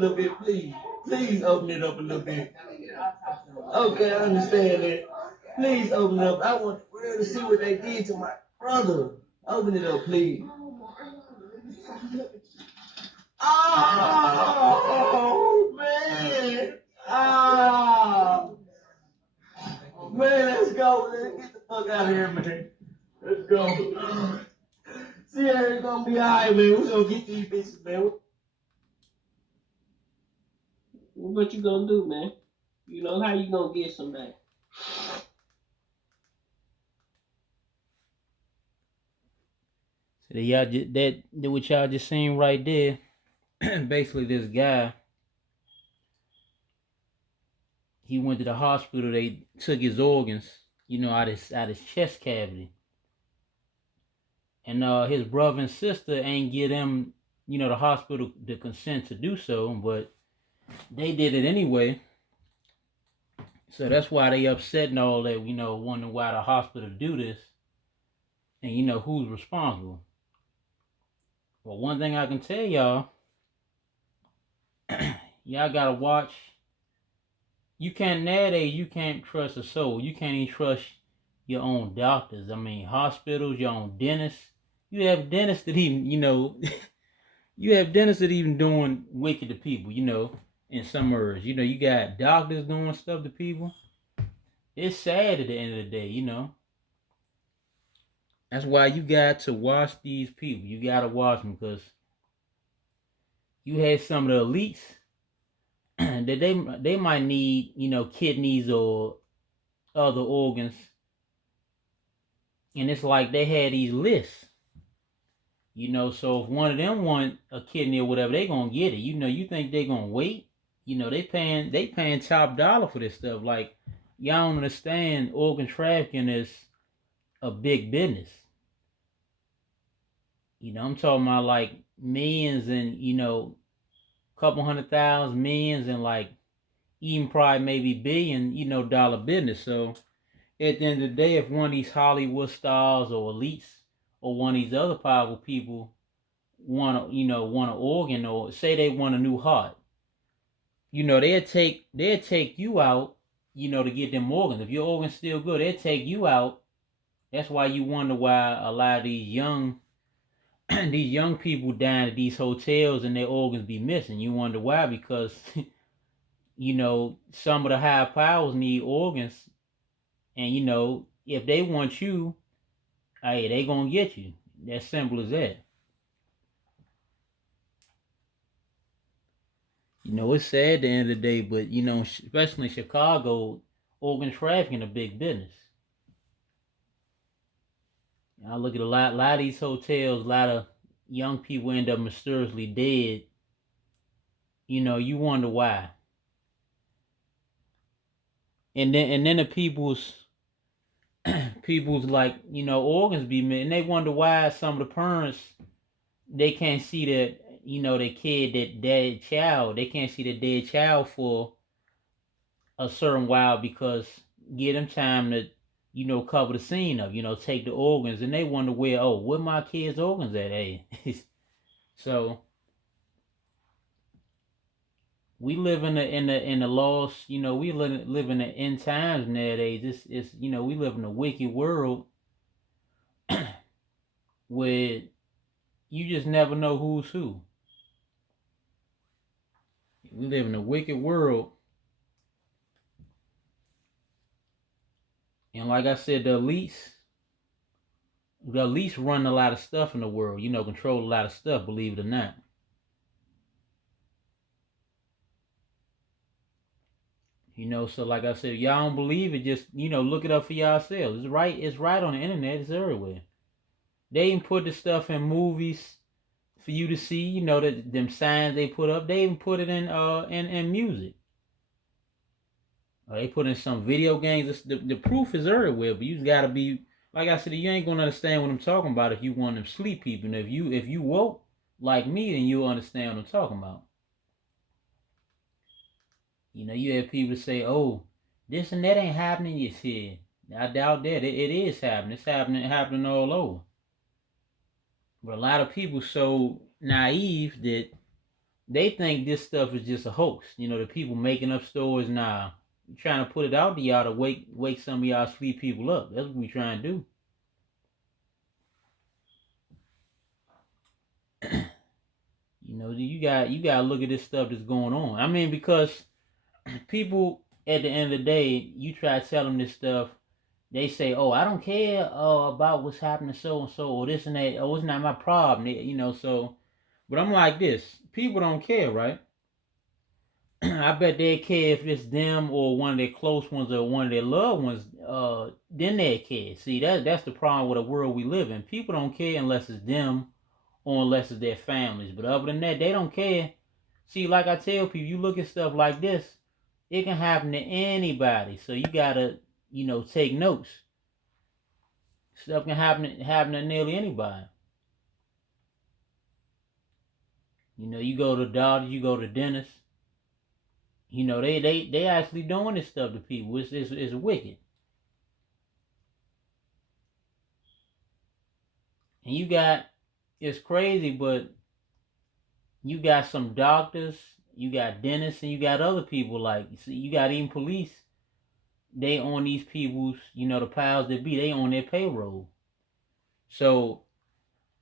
little bit, please. Please open it up a little bit. Okay, I understand that. Please open it up. I want the world to see what they did to my brother. Open it up, please. Oh man! Ah man, let's go. Let's get the fuck out of here, man. Let's go. Sierra's gonna be alright, man. We're gonna get these bitches, man. What you gonna do, man? You know how you gonna get somebody? So that what y'all just seen right there. Basically, this guy, he went to the hospital. They took his organs, out his chest cavity, and his brother and sister ain't give him, the hospital the consent to do so, but they did it anyway. So that's why they upset and all that. Wondering why the hospital do this, and who's responsible. Well, one thing I can tell y'all, y'all gotta watch. You can't nowadays. You can't trust a soul. You can't even trust your own doctors. I mean, hospitals, your own dentists. You have dentists that even, you have dentists that even doing wicked to people. In some areas, you got doctors doing stuff to people. It's sad at the end of the day. That's why you got to watch these people. You got to watch them because you had some of the elites that they might need, kidneys or other organs, and it's like they had these lists. So if one of them want a kidney or whatever, they gonna get it. You think they gonna wait? They paying top dollar for this stuff. Like, y'all don't understand, organ trafficking is a big business. I'm talking about like millions and couple 100,000, millions, and like even probably maybe billion, dollar business. So at the end of the day, if one of these Hollywood stars or elites or one of these other powerful people want an organ, or say they want a new heart, they'll take you out, to get them organs. If your organ's still good, they'll take you out. That's why you wonder why a lot of these young these young people down at these hotels and their organs be missing. You wonder why, because some of the high powers need organs, and if they want you, hey, they gonna get you. That's simple as that. It's sad at the end of the day, but especially in Chicago, organ trafficking a big business. I look at a lot of these hotels, a lot of young people end up mysteriously dead. You wonder why. And then the people's like, organs be missing, and they wonder why some of the parents, they can't see that, the kid, that dead child, they can't see the dead child for a certain while, because give them time to cover the scene up, take the organs, and they wonder where my kid's organs at. Hey. So we live in the lost, we live in the end times nowadays. It's we live in a wicked world where you just never know who's who. We live in a wicked world, and like I said, the elites run a lot of stuff in the world. Control a lot of stuff. Believe it or not. So like I said, y'all don't believe it, just look it up for yourselves. It's right. It's right on the internet. It's everywhere. They even put the stuff in movies for you to see. That them signs they put up. They even put it in music. Or they put in some video games. The proof is everywhere, but you just gotta be, like I said. You ain't gonna understand what I'm talking about if you want them sleep people. And if you woke like me, then you'll understand what I'm talking about. You have people say, "Oh, this and that ain't happening yet here." I doubt that. It is happening. It's happening all over. But a lot of people so naive that they think this stuff is just a hoax. You know, the people making up stories now, trying to put it out to y'all to wake some of y'all sleep people up. That's what we trying to do. You know, you got to look at this stuff that's going on. I mean, because people at the end of the day, you try to tell them this stuff, they say, "Oh, I don't care about what's happening so and so or this and that. Oh, it's not my problem." You know, so. But I'm like this: people don't care, right? I bet they care if it's them or one of their close ones or one of their loved ones. Then they care. See, that's the problem with the world we live in. People don't care unless it's them or unless it's their families. But other than that, they don't care. See, like I tell people, you look at stuff like this, it can happen to anybody. So you gotta, take notes. Stuff can happen to nearly anybody. You go to the doctor, you go to the dentist. They actually doing this stuff to people. It's wicked. And it's crazy, but you got some doctors, you got dentists, and you got other people you got even police. They on these people's, the powers that be, they on their payroll. So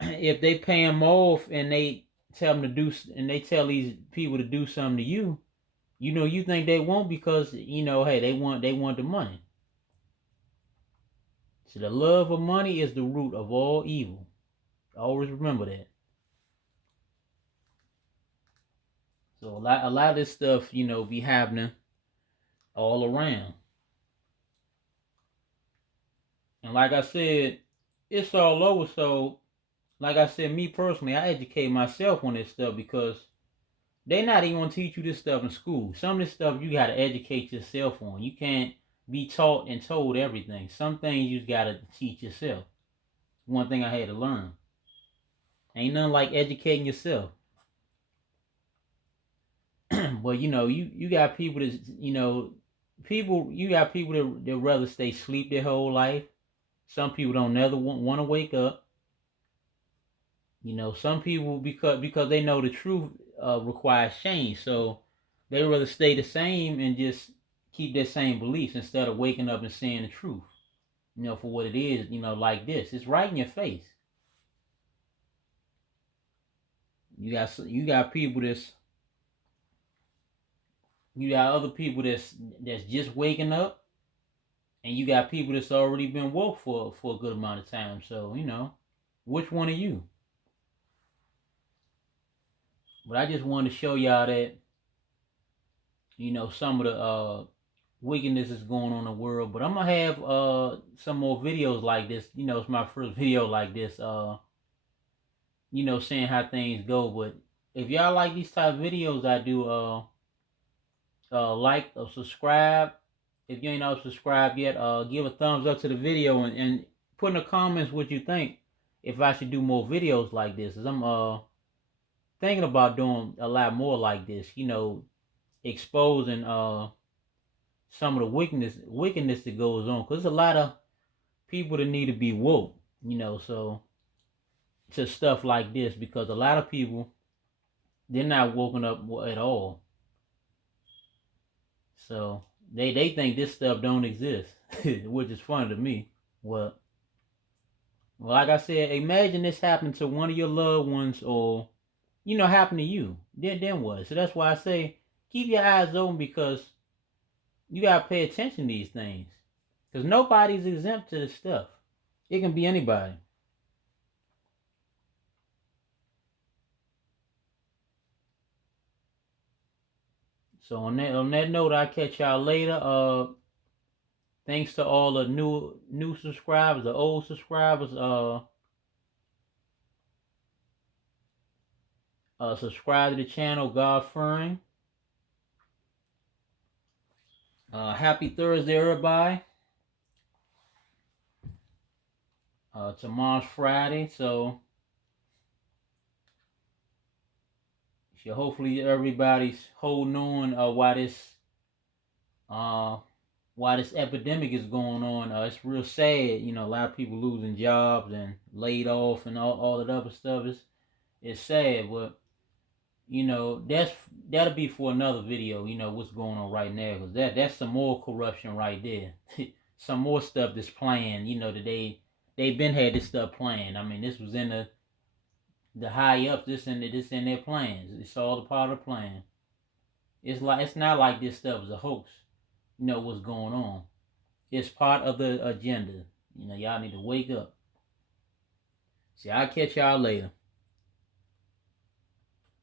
if they pay them off and they tell them to do, and they tell these people to do something to you, you think they won't because hey, they want the money. So the love of money is the root of all evil. Always remember that. So a lot of this stuff, be happening all around. And like I said, it's all over. So, like I said, me personally, I educate myself on this stuff because they're not even going to teach you this stuff in school. Some of this stuff you got to educate yourself on. You can't be taught and told everything. Some things you got to teach yourself. One thing I had to learn. Ain't nothing like educating yourself. But you got people that you got people that rather stay asleep their whole life. Some people don't never want to wake up. Some people because they know the truth requires change, so they rather stay the same and just keep their same beliefs instead of waking up and saying the truth. For what it is. Like this, it's right in your face. You got people that's. You got other people that's just waking up, and you got people that's already been woke for a good amount of time. So which one are you? But I just wanted to show y'all that some of the wickedness is going on in the world. But I'm gonna have some more videos like this. It's my first video like this. Saying how things go. But if y'all like these type of videos I do, like or subscribe. If you ain't not subscribed yet, give a thumbs up to the video and put in the comments what you think if I should do more videos like this. Cause I'm thinking about doing a lot more like this. Exposing some of the wickedness that goes on. Cause there's a lot of people that need to be woke. So to stuff like this because a lot of people they're not woken up at all. So they think this stuff don't exist, which is funny to me. Well, like I said, imagine this happened to one of your loved ones, or happen to you. Then what? So that's why I say keep your eyes open because you gotta pay attention to these things. Because nobody's exempt to this stuff. It can be anybody. So on that note, I'll catch y'all later. Thanks to all the new subscribers, the old subscribers. Subscribe to the channel, God Fearing. Happy Thursday, everybody. Tomorrow's Friday, so hopefully everybody's holding on while this epidemic is going on. It's real sad, a lot of people losing jobs and laid off and all that other stuff. It's sad, but You know, that'll be for another video. You know what's going on right now, because that's some more corruption right there. Some more stuff that's planned. You know that they've been had this stuff planned. I mean, this was in the high ups. This in their plans. It's all a part of the plan. It's not like this stuff is a hoax. You know what's going on. It's part of the agenda. You know, y'all need to wake up. See, I'll catch y'all later.